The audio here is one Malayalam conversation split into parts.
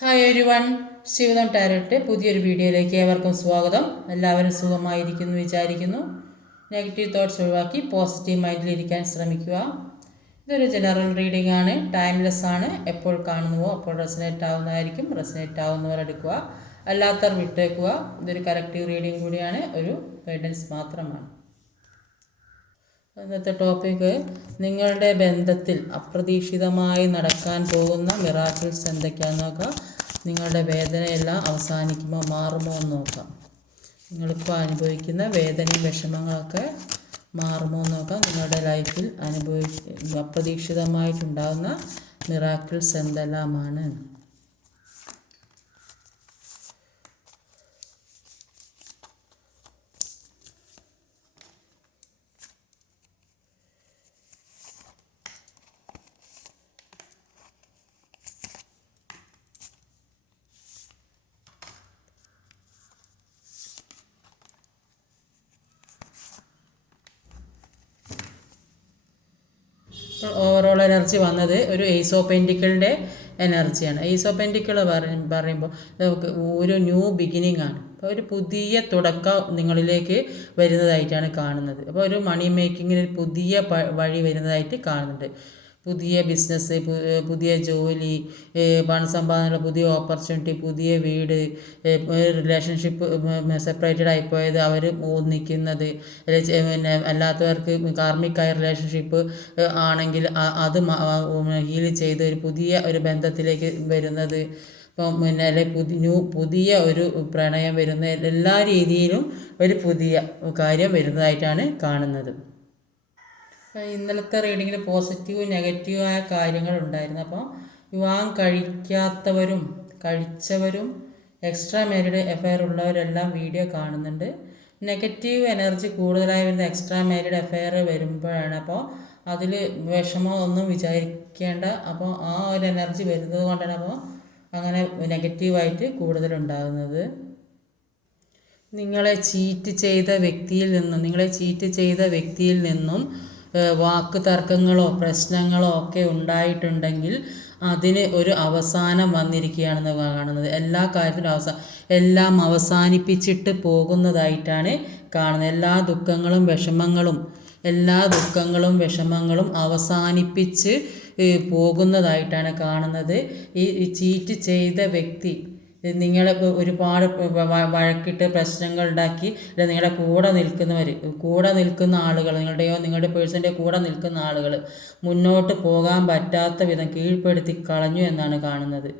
ഹായ് എവരി വൺ, ശിവദം ടാരോട്ട് പുതിയൊരു വീഡിയോയിലേക്ക് ഏവർക്കും സ്വാഗതം. എല്ലാവരും സുഖമായിരിക്കുന്നു വിചാരിക്കുന്നു. നെഗറ്റീവ് തോട്ട്സ് ഒഴിവാക്കി പോസിറ്റീവ് മൈൻഡിലിരിക്കാൻ ശ്രമിക്കുക. ഇതൊരു ജനറൽ റീഡിംഗ് ആണ്, ടൈംലെസ് ആണ്. എപ്പോൾ കാണുന്നുവോ അപ്പോൾ റെസനേറ്റ് ആവുന്നതായിരിക്കും. റെസനേറ്റ് ആവുന്നവർ എടുക്കുക, അല്ലാത്തവർ വിട്ടേക്കുക. ഇതൊരു കറക്റ്റീവ് റീഡിംഗ് കൂടിയാണ്, ഒരു ഗൈഡൻസ് മാത്രമാണ്. ഇന്നത്തെ ടോപ്പിക്ക് നിങ്ങളുടെ ബന്ധത്തിൽ അപ്രതീക്ഷിതമായി നടക്കാൻ പോകുന്ന മിറാക്കിൾസ് എന്തൊക്കെയാണെന്ന് നോക്കാം. നിങ്ങളുടെ വേദനയെല്ലാം അവസാനിക്കുമ്പോൾ മാറുമോ എന്ന് നോക്കാം. നിങ്ങളിപ്പോൾ അനുഭവിക്കുന്ന വേദനയും വിഷമങ്ങളൊക്കെ മാറുമോ എന്ന് നോക്കാം. നിങ്ങളുടെ ലൈഫിൽ അപ്രതീക്ഷിതമായിട്ടുണ്ടാകുന്ന മിറാക്കിൾസ് എന്തെല്ലാമാണ്. ഓവറോൾ എനർജി വന്നത് ഒരു ഏസ് ഓഫ് പെൻറ്റിക്കിളിൻ്റെ എനർജിയാണ്. ഏസ് ഓഫ് പെൻറ്റിക്കിൾ പറയുമ്പോൾ നമുക്ക് ഒരു ന്യൂ ബിഗിനിങ് ആണ്. അപ്പോൾ ഒരു പുതിയ തുടക്കം നിങ്ങളിലേക്ക് വരുന്നതായിട്ടാണ് കാണുന്നത്. അപ്പോൾ ഒരു മണി മേക്കിങ്ങിന് പുതിയ വഴി വരുന്നതായിട്ട് കാണുന്നുണ്ട്. പുതിയ ബിസിനസ്, പുതിയ ജോലി, പണസമ്പാദനമുള്ള പുതിയ ഓപ്പർച്യൂണിറ്റി, പുതിയ വീട്, റിലേഷൻഷിപ്പ് സെപ്പറേറ്റഡ് ആയിപ്പോയത് അവർ ഒന്നിക്കുന്നത്, പിന്നെ അല്ലാത്തവർക്ക് കാർമികമായ റിലേഷൻഷിപ്പ് ആണെങ്കിൽ അത് ഹീൽ ചെയ്ത് ഒരു പുതിയ ഒരു ബന്ധത്തിലേക്ക് വരുന്നത്, ഇപ്പം പിന്നെ അല്ലെ പുതിയ ഒരു പ്രണയം വരുന്ന എല്ലാ രീതിയിലും ഒരു പുതിയ കാര്യം വരുന്നതായിട്ടാണ് കാണുന്നത്. ഇന്നലത്തെ റീഡിങ്ങിൽ പോസിറ്റീവ് നെഗറ്റീവായ കാര്യങ്ങളുണ്ടായിരുന്നു. അപ്പോൾ വിവാഹം കഴിക്കാത്തവരും കഴിച്ചവരും എക്സ്ട്രാ മാരീഡ് അഫെയർ ഉള്ളവരെല്ലാം വീഡിയോ കാണുന്നുണ്ട്. നെഗറ്റീവ് എനർജി കൂടുതലായി വരുന്ന എക്സ്ട്രാ മാരീഡ് അഫെയർ വരുമ്പോഴാണ്. അപ്പോൾ അതിൽ വിഷമം ഒന്നും വിചാരിക്കേണ്ട. അപ്പോൾ ആ ഒരു എനർജി വരുന്നത് കൊണ്ടാണ് അപ്പോൾ അങ്ങനെ നെഗറ്റീവായിട്ട് കൂടുതലുണ്ടാകുന്നത്. നിങ്ങളെ ചീറ്റ് ചെയ്ത വ്യക്തിയിൽ നിന്നും വാക്ക് തർക്കങ്ങളോ പ്രശ്നങ്ങളോ ഒക്കെ ഉണ്ടായിട്ടുണ്ടെങ്കിൽ അതിന് ഒരു അവസാനം വന്നിരിക്കുകയാണെന്ന് കാണുന്നത്. എല്ലാ കാര്യത്തിലും എല്ലാം അവസാനിപ്പിച്ചിട്ട് പോകുന്നതായിട്ടാണ് കാണുന്നത്. എല്ലാ ദുഃഖങ്ങളും വിഷമങ്ങളും അവസാനിപ്പിച്ച് പോകുന്നതായിട്ടാണ് കാണുന്നത്. ഈ ചീറ്റ് ചെയ്ത വ്യക്തി നിങ്ങളെ ഒരുപാട് വഴക്കിട്ട് പ്രശ്നങ്ങൾ ഉണ്ടാക്കി, അല്ലെങ്കിൽ നിങ്ങളുടെ കൂടെ നിൽക്കുന്ന ആളുകൾ, നിങ്ങളുടെ പേഴ്സൻ്റെ കൂടെ നിൽക്കുന്ന ആളുകൾ മുന്നോട്ട് പോകാൻ പറ്റാത്ത വിധം കീഴ്പ്പെടുത്തി കളഞ്ഞു എന്നാണ് കാണുന്നത്.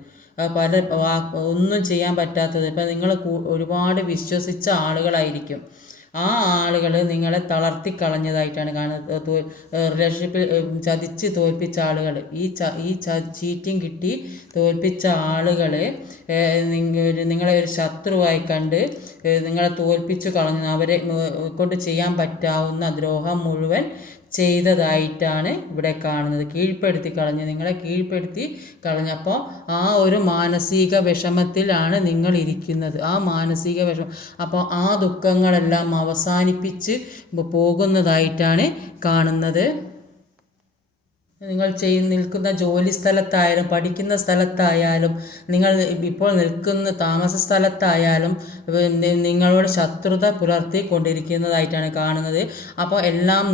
ഒന്നും ചെയ്യാൻ പറ്റാത്തത്. ഇപ്പം നിങ്ങൾ ഒരുപാട് വിശ്വസിച്ച ആളുകളായിരിക്കും. ആ ആളുകൾ നിങ്ങളെ തളർത്തി കളഞ്ഞതായിട്ടാണ് കാണുന്നത്. റിലേഷൻഷിപ്പിൽ ചതിച്ച് തോൽപ്പിച്ച ആളുകൾ, ഈ ചീറ്റിംഗ് കിട്ടി തോൽപ്പിച്ച ആളുകളെ നിങ്ങളെ ഒരു ശത്രുവായി കണ്ട് നിങ്ങളെ തോൽപ്പിച്ചു കളഞ്ഞു. അവരെ കൊണ്ട് ചെയ്യാൻ പറ്റാവുന്ന ദ്രോഹം മുഴുവൻ ചെയ്തതായിട്ടാണ് ഇവിടെ കാണുന്നത്. നിങ്ങളെ കീഴ്പ്പെടുത്തി കളഞ്ഞപ്പോൾ ആ ഒരു മാനസിക വിഷമത്തിലാണ് നിങ്ങൾ ഇരിക്കുന്നത്. ആ മാനസിക വിഷമം, അപ്പോൾ ആ ദുഃഖങ്ങളെല്ലാം അവസാനിപ്പിച്ച് പോകുന്നതായിട്ടാണ് കാണുന്നത്. നിങ്ങൾ നിൽക്കുന്ന ജോലി സ്ഥലത്തായാലും പഠിക്കുന്ന സ്ഥലത്തായാലും നിങ്ങൾ ഇപ്പോൾ നിൽക്കുന്ന താമസ സ്ഥലത്തായാലും നിങ്ങളോട് ശത്രുത പുലർത്തിക്കൊണ്ടിരിക്കുന്നതായിട്ടാണ് കാണുന്നത്. അപ്പോൾ എല്ലാം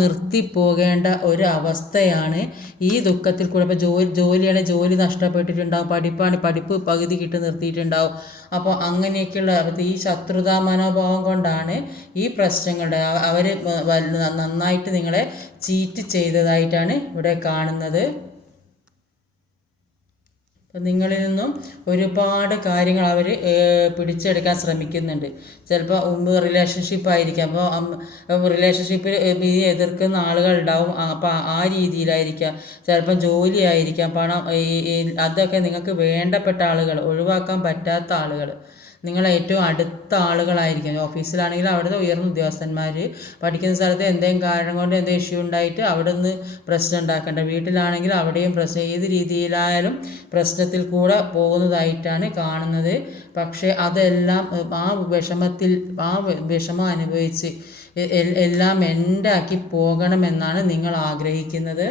നിർത്തിപ്പോകേണ്ട ഒരു അവസ്ഥയാണ് ഈ ദുഃഖത്തിൽ കൂടെ. ഇപ്പോൾ ജോലിയാണെങ്കിൽ ജോലി നഷ്ടപ്പെട്ടിട്ടുണ്ടാവും, പഠിപ്പ് പകുതി നിർത്തിയിട്ടുണ്ടാവും. അപ്പോൾ അങ്ങനെയൊക്കെയുള്ള ഈ ശത്രുതാ മനോഭാവം കൊണ്ടാണ് ഈ പ്രശ്നങ്ങളുടെ അവർ നന്നായിട്ട് നിങ്ങളെ ചീറ്റ് ചെയ്തതായിട്ടാണ് ഇവിടെ കാണുന്നത്. നിങ്ങളിൽ നിന്നും ഒരുപാട് കാര്യങ്ങൾ അവർ പിടിച്ചെടുക്കാൻ ശ്രമിക്കുന്നുണ്ട്. ചിലപ്പോൾ റിലേഷൻഷിപ്പ് ആയിരിക്കാം. അപ്പോൾ റിലേഷൻഷിപ്പിൽ എതിർക്കുന്ന ആളുകൾ ഉണ്ടാവും. അപ്പോൾ ആ രീതിയിലായിരിക്കാം. ചിലപ്പം ജോലി ആയിരിക്കാം, പണം, അതൊക്കെ നിങ്ങൾക്ക് വേണ്ടപ്പെട്ട ആളുകൾ, ഒഴിവാക്കാൻ പറ്റാത്ത ആളുകൾ, നിങ്ങളെ ഏറ്റവും അടുത്ത ആളുകളായിരിക്കും. ഓഫീസിലാണെങ്കിൽ അവിടുത്തെ ഉയർന്ന ഉദ്യോഗസ്ഥന്മാർ, പഠിക്കുന്ന സ്ഥലത്ത് എന്തെങ്കിലും കാരണം കൊണ്ട് എന്തെങ്കിലും ഇഷ്യൂ ഉണ്ടായിട്ട് അവിടെ നിന്ന് പ്രശ്നം ഉണ്ടാക്കേണ്ട, വീട്ടിലാണെങ്കിൽ അവിടെയും പ്രശ്നം, ഏത് രീതിയിലായാലും പ്രശ്നത്തിൽ കൂടെ പോകുന്നതായിട്ടാണ് കാണുന്നത്. പക്ഷേ അതെല്ലാം ആ വിഷമം അനുഭവിച്ച് എല്ലാം എൻഡാക്കി പോകണമെന്നാണ് നിങ്ങൾ ആഗ്രഹിക്കുന്നത്.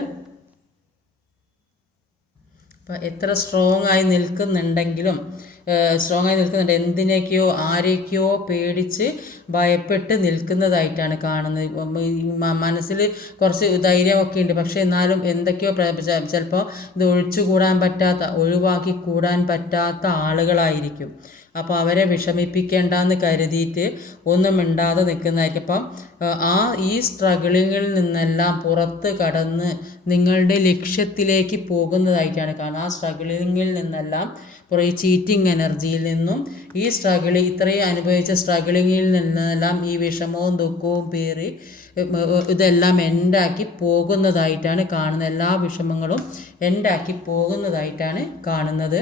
അപ്പം എത്ര സ്ട്രോങ് ആയി നിൽക്കുന്നുണ്ടെങ്കിലും എന്തിനേക്കെയോ ആരെയൊക്കെയോ പേടിച്ച് ഭയപ്പെട്ട് നിൽക്കുന്നതായിട്ടാണ് കാണുന്നത്. മനസ്സിൽ കുറച്ച് ധൈര്യമൊക്കെ ഉണ്ട്, പക്ഷേ എന്നാലും എന്തൊക്കെയോ ചിലപ്പോൾ ഇത് ഒഴിവാക്കി കൂടാൻ പറ്റാത്ത ആളുകളായിരിക്കും. അപ്പോൾ അവരെ വിഷമിപ്പിക്കേണ്ടെന്ന് കരുതിയിട്ട് ഒന്നും മിണ്ടാതെ നിൽക്കുന്നതായിരിക്കും. അപ്പം ഈ സ്ട്രഗിളുകളിൽ നിന്നെല്ലാം പുറത്ത് കടന്ന് നിങ്ങളുടെ ലക്ഷ്യത്തിലേക്ക് പോകുന്നതായിട്ടാണ് കാണുന്നത്. ആ സ്ട്രഗിളിങ്ങിൽ നിന്നെല്ലാം ഈ ചീറ്റിംഗ് എനർജിയിൽ നിന്നും ഇത്രയും അനുഭവിച്ച സ്ട്രഗിളിങ്ങിൽ നിന്നെല്ലാം ഈ വിഷമവും ദുഃഖവും പേറി ഇതെല്ലാം എൻഡാക്കി പോകുന്നതായിട്ടാണ് കാണുന്നത്. എല്ലാ വിഷമങ്ങളും എൻഡാക്കി പോകുന്നതായിട്ടാണ് കാണുന്നത്.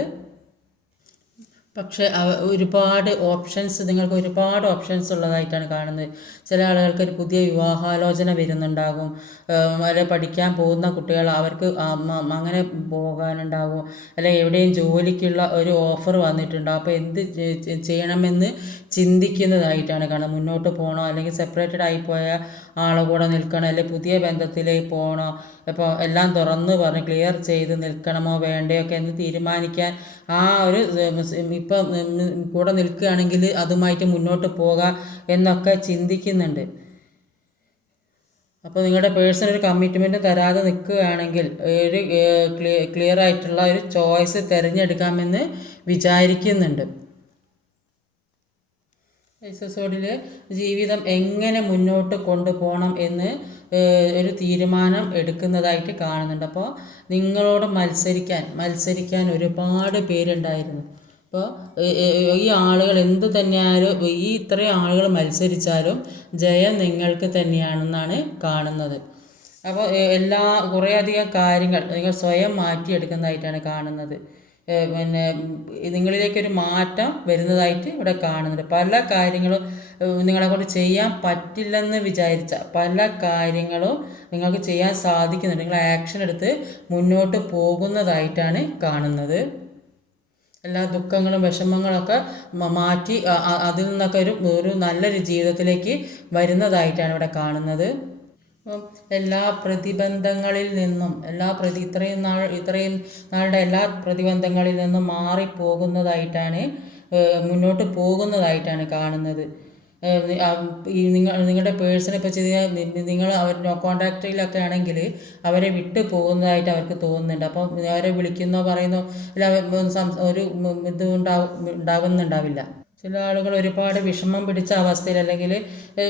പക്ഷേ നിങ്ങൾക്ക് ഒരുപാട് ഓപ്ഷൻസ് ഉള്ളതായിട്ടാണ് കാണുന്നത്. ചില ആളുകൾക്ക് ഒരു പുതിയ വിവാഹാലോചന വരുന്നുണ്ടാകും, അല്ലെ പഠിക്കാൻ പോകുന്ന കുട്ടികൾ അവർക്ക് അങ്ങനെ പോകാനുണ്ടാകും, അല്ലെ എവിടെയും ജോലിക്കുള്ള ഒരു ഓഫർ വന്നിട്ടുണ്ടാകും. അപ്പോൾ എന്ത് ചെയ്യണമെന്ന് ചിന്തിക്കുന്നതായിട്ടാണ് കാണുന്നത്. മുന്നോട്ട് പോകണോ, അല്ലെങ്കിൽ സെപ്പറേറ്റഡ് ആയിപ്പോയ ആളെ കൂടെ നിൽക്കണോ, അല്ലെങ്കിൽ പുതിയ ബന്ധത്തിലേക്ക് പോകണോ, അപ്പോൾ എല്ലാം തുറന്ന് പറഞ്ഞ് ക്ലിയർ ചെയ്ത് നിൽക്കണമോ വേണ്ടയോ ഒക്കെ എന്ന് തീരുമാനിക്കാൻ ഇപ്പം കൂടെ നിൽക്കുകയാണെങ്കിൽ അതുമായിട്ട് മുന്നോട്ട് പോകാം എന്നൊക്കെ ചിന്തിക്കുന്നുണ്ട്. അപ്പോൾ നിങ്ങളുടെ പേഴ്സൺ ഒരു കമ്മിറ്റ്മെൻറ്റ് തരാതെ നിൽക്കുകയാണെങ്കിൽ ഒരു ക്ലിയർ ആയിട്ടുള്ള ഒരു ചോയ്സ് തിരഞ്ഞെടുക്കാമെന്ന് വിചാരിക്കുന്നുണ്ട്. എപ്പിസോഡിൽ ജീവിതം എങ്ങനെ മുന്നോട്ട് കൊണ്ടുപോകണം എന്ന് ഒരു തീരുമാനം എടുക്കുന്നതായിട്ട് കാണുന്നുണ്ട്. അപ്പോൾ നിങ്ങളോട് മത്സരിക്കാൻ ഒരുപാട് പേരുണ്ടായിരുന്നു. അപ്പോൾ ഈ ആളുകൾ എന്ത് തന്നെയായാലും ഇത്രയും ആളുകൾ മത്സരിച്ചാലും ജയം നിങ്ങൾക്ക് തന്നെയാണെന്നാണ് കാണുന്നത്. അപ്പോൾ കുറേയധികം കാര്യങ്ങൾ നിങ്ങൾ സ്വയം മാറ്റിയെടുക്കുന്നതായിട്ടാണ് കാണുന്നത്. നിങ്ങളിലേക്കൊരു മാറ്റം വരുന്നതായിട്ട് ഇവിടെ കാണുന്നുണ്ട്. പല കാര്യങ്ങളും നിങ്ങളെക്കൊണ്ട് ചെയ്യാൻ പറ്റില്ലെന്ന് വിചാരിച്ച പല കാര്യങ്ങളും നിങ്ങൾക്ക് ചെയ്യാൻ സാധിക്കുന്നുണ്ട്. നിങ്ങൾ ആക്ഷൻ എടുത്ത് മുന്നോട്ട് പോകുന്നതായിട്ടാണ് കാണുന്നത്. എല്ലാ ദുഃഖങ്ങളും വിഷമങ്ങളൊക്കെ മാറ്റി അതിൽ നിന്നൊക്കെ ഒരു നല്ലൊരു ജീവിതത്തിലേക്ക് വരുന്നതായിട്ടാണ് ഇവിടെ കാണുന്നത്. എല്ലാ പ്രതിബന്ധങ്ങളിൽ നിന്നും ഇത്രയും നാളുടെ എല്ലാ പ്രതിബന്ധങ്ങളിൽ നിന്നും മാറിപ്പോകുന്നതായിട്ടാണ് മുന്നോട്ട് പോകുന്നതായിട്ടാണ് കാണുന്നത്. നിങ്ങളുടെ പേഴ്സണെ ഇപ്പോൾ നിങ്ങൾ കോൺടാക്റ്റിലൊക്കെ ആണെങ്കിൽ അവരെ വിട്ടു പോകുന്നതായിട്ട് അവർക്ക് തോന്നുന്നുണ്ട്. അപ്പം അവരെ വിളിക്കുന്നോ പറയുന്നോ ഒരു ഉണ്ടാവുന്നുണ്ടാവില്ല. ചില ആളുകൾ ഒരുപാട് വിഷമം പിടിച്ച അവസ്ഥയിൽ അല്ലെങ്കിൽ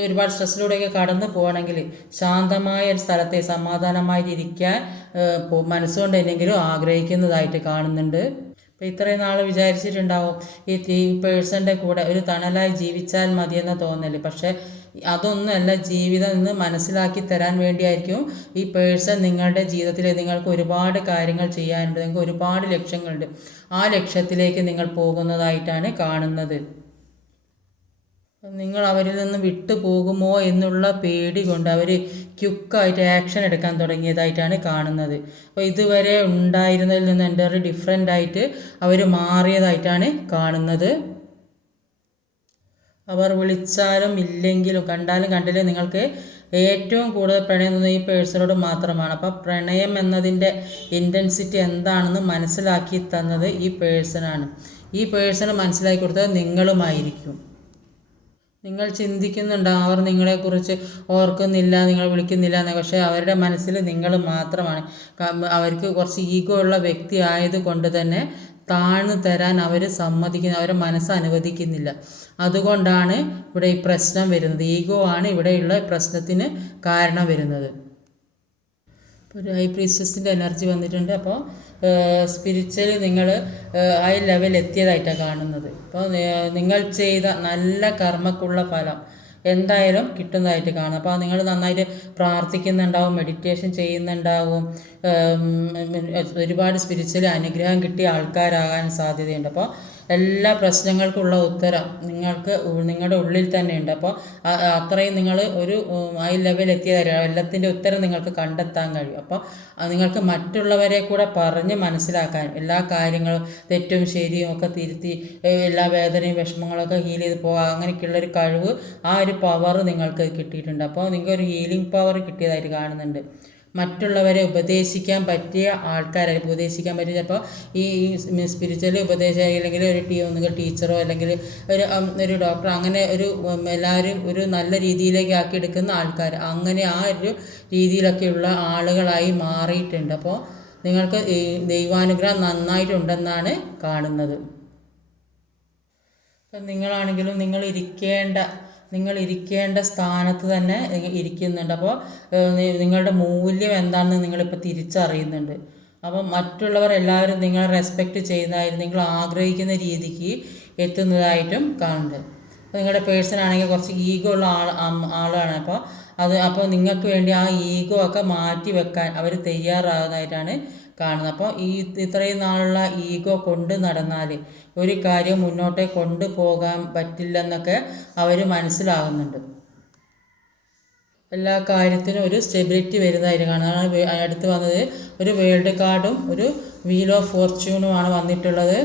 ഒരുപാട് സ്ട്രെസ്സിലൂടെയൊക്കെ കടന്നു പോകണമെങ്കിൽ ശാന്തമായ ഒരു സ്ഥലത്തെ സമാധാനമായിരിക്കാൻ മനസ്സുകൊണ്ട് എന്നെങ്കിലും ആഗ്രഹിക്കുന്നതായിട്ട് കാണുന്നുണ്ട്. അപ്പോൾ ഇത്രയും നാൾ വിചാരിച്ചിട്ടുണ്ടാവും ഈ പേഴ്സൻ്റെ കൂടെ ഒരു തണലായി ജീവിച്ചാൽ മതിയെന്ന തോന്നല്. പക്ഷേ അതൊന്നുമല്ല ജീവിതം എന്ന് മനസ്സിലാക്കി തരാൻ വേണ്ടിയായിരിക്കും ഈ പേഴ്സൺ നിങ്ങളുടെ ജീവിതത്തിൽ. നിങ്ങൾക്ക് ഒരുപാട് കാര്യങ്ങൾ ചെയ്യാനുണ്ട്, നിങ്ങൾക്ക് ഒരുപാട് ലക്ഷ്യങ്ങളുണ്ട്. ആ ലക്ഷ്യത്തിലേക്ക് നിങ്ങൾ പോകുന്നതായിട്ടാണ് കാണുന്നത്. നിങ്ങൾ അവരിൽ നിന്ന് വിട്ടു പോകുമോ എന്നുള്ള പേടി കൊണ്ട് അവർ ക്വിക്കായിട്ട് ആക്ഷൻ എടുക്കാൻ തുടങ്ങിയതായിട്ടാണ് കാണുന്നത്. അപ്പോൾ ഇതുവരെ ഉണ്ടായിരുന്നതിൽ നിന്ന് എൻ്റെ ഡിഫറെൻ്റ് ആയിട്ട് അവർ മാറിയതായിട്ടാണ് കാണുന്നത്. അവർ വിളിച്ചാലും ഇല്ലെങ്കിലും കണ്ടാലും കണ്ടില്ലേ നിങ്ങൾക്ക് ഏറ്റവും കൂടുതൽ പ്രണയം തോന്നുന്നത് ഈ പേഴ്സണോട് മാത്രമാണ്. അപ്പോൾ പ്രണയം എന്നതിൻ്റെ ഇൻറ്റൻസിറ്റി എന്താണെന്ന് മനസ്സിലാക്കി തന്നത് ഈ പേഴ്സണാണ്. ഈ പേഴ്സണ് മനസ്സിലാക്കി കൊടുത്തത് നിങ്ങളുമായിരിക്കും. നിങ്ങൾ ചിന്തിക്കുന്നുണ്ടാവും അവർ നിങ്ങളെക്കുറിച്ച് ഓർക്കുന്നില്ല, നിങ്ങൾ വിളിക്കുന്നില്ല എന്ന്. പക്ഷേ അവരുടെ മനസ്സിൽ നിങ്ങൾ മാത്രമാണ്. അവർക്ക് കുറച്ച് ഈഗോ ഉള്ള വ്യക്തി ആയതുകൊണ്ട് തന്നെ താഴ്ന്നു തരാൻ അവർ അവരെ മനസ്സ് അനുവദിക്കുന്നില്ല. അതുകൊണ്ടാണ് ഇവിടെ ഈ പ്രശ്നം വരുന്നത്. ഈഗോ ആണ് ഇവിടെയുള്ള പ്രശ്നത്തിന് കാരണം വരുന്നത്. ഒരു ഹൈ പ്രീസ്റ്റസിൻ്റെ എനർജി വന്നിട്ടുണ്ട്. അപ്പോൾ സ്പിരിച്വലി നിങ്ങൾ ഹൈ ലെവൽ എത്തിയതായിട്ടാണ് കാണുന്നത്. അപ്പോൾ നിങ്ങൾ ചെയ്ത നല്ല കർമ്മക്കുള്ള ഫലം എന്തായാലും കിട്ടുന്നതായിട്ട് കാണും. അപ്പോൾ നിങ്ങൾ നന്നായിട്ട് പ്രാർത്ഥിക്കുന്നുണ്ടാവും, മെഡിറ്റേഷൻ ചെയ്യുന്നുണ്ടാവും, ഒരുപാട് സ്പിരിച്വലി അനുഗ്രഹം കിട്ടിയ ആൾക്കാരാകാൻ സാധ്യതയുണ്ട്. അപ്പോൾ എല്ലാ പ്രശ്നങ്ങൾക്കുള്ള ഉത്തരം നിങ്ങളുടെ ഉള്ളിൽ തന്നെ ഉണ്ട്. അപ്പോൾ അത്രയും നിങ്ങൾ ഒരു ഹൈ ലെവൽ എത്തിയതായിരിക്കും. എല്ലാത്തിൻ്റെ ഉത്തരം നിങ്ങൾക്ക് കണ്ടെത്താൻ കഴിയും. അപ്പോൾ നിങ്ങൾക്ക് മറ്റുള്ളവരെ കൂടെ പറഞ്ഞ് മനസ്സിലാക്കാൻ, എല്ലാ കാര്യങ്ങളും തെറ്റും ശരിയും ഒക്കെ തിരുത്തി എല്ലാ വേദനയും വിഷമങ്ങളൊക്കെ ഹീൽ ചെയ്ത് പോകാം, അങ്ങനെയൊക്കെയുള്ളൊരു കഴിവ്, ആ ഒരു പവർ നിങ്ങൾക്ക് കിട്ടിയിട്ടുണ്ട്. അപ്പോൾ നിങ്ങൾക്ക് ഒരു ഹീലിംഗ് പവർ കിട്ടിയതായിട്ട് കാണുന്നുണ്ട്. മറ്റുള്ളവരെ ഉപദേശിക്കാൻ പറ്റിയ ആൾക്കാരെ ഉപദേശിക്കാൻ പറ്റിയ ചിലപ്പോൾ ഈ സ്പിരിച്വൽ ഉപദേശം അല്ലെങ്കിൽ ഒന്നുകിൽ ടീച്ചറോ അല്ലെങ്കിൽ ഒരു ഡോക്ടറോ അങ്ങനെ എല്ലാവരും ഒരു നല്ല രീതിയിലേക്ക് ആക്കിയെടുക്കുന്ന ആൾക്കാർ, അങ്ങനെ ആ ഒരു രീതിയിലൊക്കെയുള്ള ആളുകളായി മാറിയിട്ടുണ്ട്. അപ്പോൾ നിങ്ങൾക്ക് ദൈവാനുഗ്രഹം നന്നായിട്ടുണ്ടെന്നാണ് കാണുന്നത്. ഇപ്പം നിങ്ങളാണെങ്കിലും നിങ്ങൾ ഇരിക്കേണ്ട സ്ഥാനത്ത് തന്നെ ഇരിക്കുന്നുണ്ട്. അപ്പോൾ നിങ്ങളുടെ മൂല്യം എന്താണെന്ന് നിങ്ങളിപ്പോൾ തിരിച്ചറിയുന്നുണ്ട്. അപ്പം മറ്റുള്ളവർ എല്ലാവരും നിങ്ങളെ റെസ്പെക്റ്റ് ചെയ്യുന്നതായിട്ടും നിങ്ങൾ ആഗ്രഹിക്കുന്ന രീതിക്ക് എത്തുന്നതായിട്ടും കാണുന്നുണ്ട്. അപ്പോൾ നിങ്ങളുടെ പേഴ്സൺ ആണെങ്കിൽ കുറച്ച് ഈഗോ ഉള്ള ആളാണ്. അപ്പോൾ നിങ്ങൾക്ക് വേണ്ടി ആ ഈഗോ ഒക്കെ മാറ്റി വെക്കാൻ അവർ തയ്യാറാകുന്നതായിട്ടാണ് കാണുന്നത്. അപ്പോൾ ഇത്രയും നാളുള്ള ഈഗോ കൊണ്ട് നടന്നാൽ ഒരു കാര്യം മുന്നോട്ടേ കൊണ്ടുപോകാൻ പറ്റില്ലെന്നൊക്കെ അവർ മനസ്സിലാകുന്നുണ്ട്. എല്ലാ കാര്യത്തിനും ഒരു സ്റ്റെബിലിറ്റി വരുന്നതായിട്ട് കാണുന്നത്. അടുത്ത് വന്നത് ഒരു വേൾഡ് കാർഡും ഒരു വീൽ ഓഫ് ഫോർച്യൂണുമാണ് വന്നിട്ടുള്ളത്.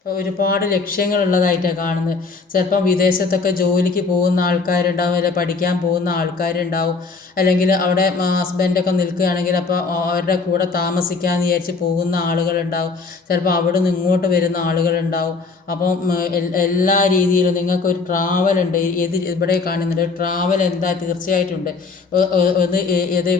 അപ്പോൾ ഒരുപാട് ലക്ഷ്യങ്ങളുള്ളതായിട്ടാണ് കാണുന്നത്. ചിലപ്പം വിദേശത്തൊക്കെ ജോലിക്ക് പോകുന്ന ആൾക്കാരുണ്ടാവും, അല്ലെങ്കിൽ പഠിക്കാൻ പോകുന്ന ആൾക്കാരുണ്ടാവും, അല്ലെങ്കിൽ അവിടെ ഹസ്ബൻഡൊക്കെ നിൽക്കുകയാണെങ്കിൽ അപ്പോൾ അവരുടെ കൂടെ താമസിക്കാമെന്ന് വിചാരിച്ച് പോകുന്ന ആളുകളുണ്ടാവും. ചിലപ്പോൾ അവിടെ നിന്ന് ഇങ്ങോട്ട് വരുന്ന ആളുകളുണ്ടാവും. അപ്പം എല്ലാ രീതിയിലും നിങ്ങൾക്കൊരു ട്രാവലുണ്ട്. ഇവിടെ കാണുന്നുണ്ട് ട്രാവൽ തീർച്ചയായിട്ടും ഉണ്ട്.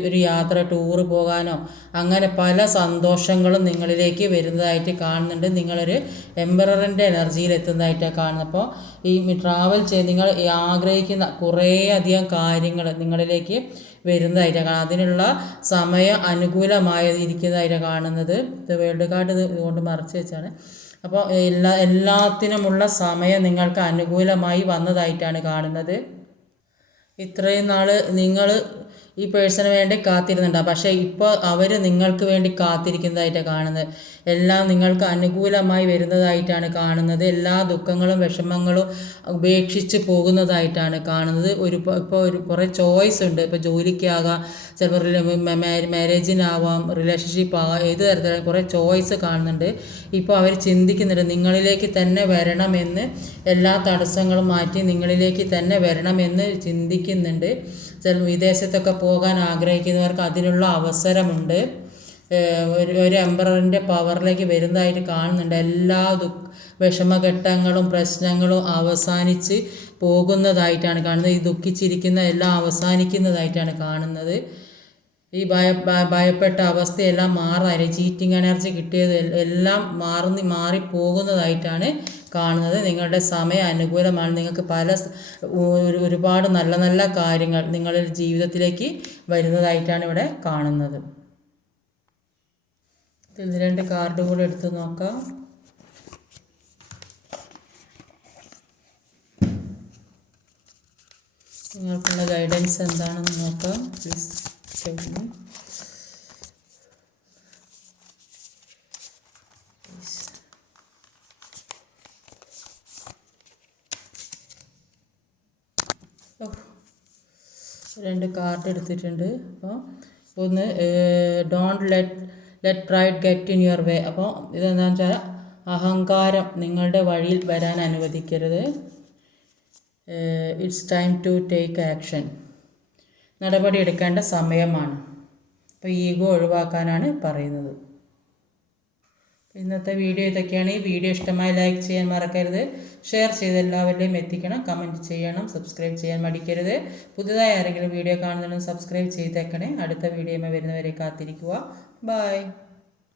ഒരു യാത്ര, ടൂറ് പോകാനോ അങ്ങനെ പല സന്തോഷങ്ങളും നിങ്ങളിലേക്ക് വരുന്നതായിട്ട് കാണുന്നുണ്ട്. നിങ്ങളൊരു എംപററിൻ്റെ എനർജിയിൽ എത്തുന്നതായിട്ടാണ് കാണുന്നത്. അപ്പോൾ ഈ ട്രാവൽ നിങ്ങൾ ആഗ്രഹിക്കുന്ന കുറേ അധികം കാര്യങ്ങൾ നിങ്ങളിലേക്ക് വരുന്നതായിട്ടാണ് കാണുന്നത്. അതിനുള്ള സമയം അനുകൂലമായിരിക്കുന്നതായിട്ടാണ് കാണുന്നത്. ഇത് വേൾഡ് കാർഡ് ഇതുകൊണ്ട് മറച്ച് വെച്ചാണ്. അപ്പോൾ എല്ലാത്തിനുമുള്ള സമയം നിങ്ങൾക്ക് അനുകൂലമായി വന്നതായിട്ടാണ് കാണുന്നത്. ഇത്രയും നാൾ നിങ്ങൾ ഈ പേഴ്സണിന് വേണ്ടി കാത്തിരുന്നുണ്ടാവും, പക്ഷേ ഇപ്പോൾ അവർ നിങ്ങൾക്ക് വേണ്ടി കാത്തിരിക്കുന്നതായിട്ടാണ് കാണുന്നത്. എല്ലാം നിങ്ങൾക്ക് അനുകൂലമായി വരുന്നതായിട്ടാണ് കാണുന്നത്. എല്ലാ ദുഃഖങ്ങളും വിഷമങ്ങളും ഉപേക്ഷിച്ച് പോകുന്നതായിട്ടാണ് കാണുന്നത്. ഇപ്പോൾ കുറേ ചോയ്സ് ഉണ്ട്. ഇപ്പോൾ ജോലിക്കാകാം, ചിലപ്പോൾ മാരേജിനാവാം, റിലേഷൻഷിപ്പ് ആകാം, ഏത് തരത്തിലും കുറേ ചോയ്സ് കാണുന്നുണ്ട്. ഇപ്പോൾ അവർ ചിന്തിക്കുന്നുണ്ട് നിങ്ങളിലേക്ക് തന്നെ വരണമെന്ന്, എല്ലാ തടസ്സങ്ങളും മാറ്റി നിങ്ങളിലേക്ക് തന്നെ വരണമെന്ന് ചിന്തിക്കുന്നുണ്ട്. വിദേശത്തൊക്കെ പോകാൻ ആഗ്രഹിക്കുന്നവർക്ക് അതിനുള്ള അവസരമുണ്ട്. ഒരു എംപററിൻ്റെ പവറിലേക്ക് വരുന്നതായിട്ട് കാണുന്നുണ്ട്. എല്ലാ വിഷമഘട്ടങ്ങളും പ്രശ്നങ്ങളും അവസാനിച്ച് പോകുന്നതായിട്ടാണ് കാണുന്നത്. ഈ ദുഃഖിച്ചിരിക്കുന്ന എല്ലാം അവസാനിക്കുന്നതായിട്ടാണ് കാണുന്നത്. ഈ ഭയപ്പെട്ട അവസ്ഥയെല്ലാം മാറാൻ, ചീറ്റിംഗ് എനർജി കിട്ടിയത് എല്ലാം മാറിപ്പോകുന്നതായിട്ടാണ് കാണുന്നത്. നിങ്ങളുടെ സമയം അനുകൂലമാണ്. നിങ്ങൾക്ക് ഒരുപാട് നല്ല നല്ല കാര്യങ്ങൾ നിങ്ങളുടെ ജീവിതത്തിലേക്ക് വരുന്നതായിട്ടാണ് ഇവിടെ കാണുന്നത്. ഇതിൽ 2 കാർഡ് കൂടെ എടുത്ത് നോക്കാം. നിങ്ങൾക്കുള്ള ഗൈഡൻസ് എന്താണെന്ന് നോക്കാം. Please check. രണ്ട് കാർഡ് എടുത്തിട്ടുണ്ട്. അപ്പോൾ ഒന്ന് don't let pride get in your way. അപ്പോൾ ഇതെന്താണെന്ന് വെച്ചാൽ അഹങ്കാരം നിങ്ങളുടെ വഴിയിൽ വരാൻ അനുവദിക്കരുത്. It's time to take action. നടപടി എടുക്കേണ്ട സമയമാണ്. അപ്പോൾ ഈഗോ ഒഴിവാക്കാനാണ് പറയുന്നത്. ഇന്നത്തെ വീഡിയോ ഇതൊക്കെയാണ്. ഈ വീഡിയോ ഇഷ്ടമായി ലൈക്ക് ചെയ്യാൻ മറക്കരുത്. ഷെയർ ചെയ്ത് എല്ലാവരിലേയും എത്തിക്കണം. കമൻറ്റ് ചെയ്യണം. സബ്സ്ക്രൈബ് ചെയ്യാൻ മടിക്കരുത്. പുതുതായി ആരെങ്കിലും വീഡിയോ കാണുന്നുണ്ടെങ്കിൽ സബ്സ്ക്രൈബ് ചെയ്തേക്കണേ. അടുത്ത വീഡിയോയുമായി വരുന്നവരെ കാത്തിരിക്കുക. ബൈ.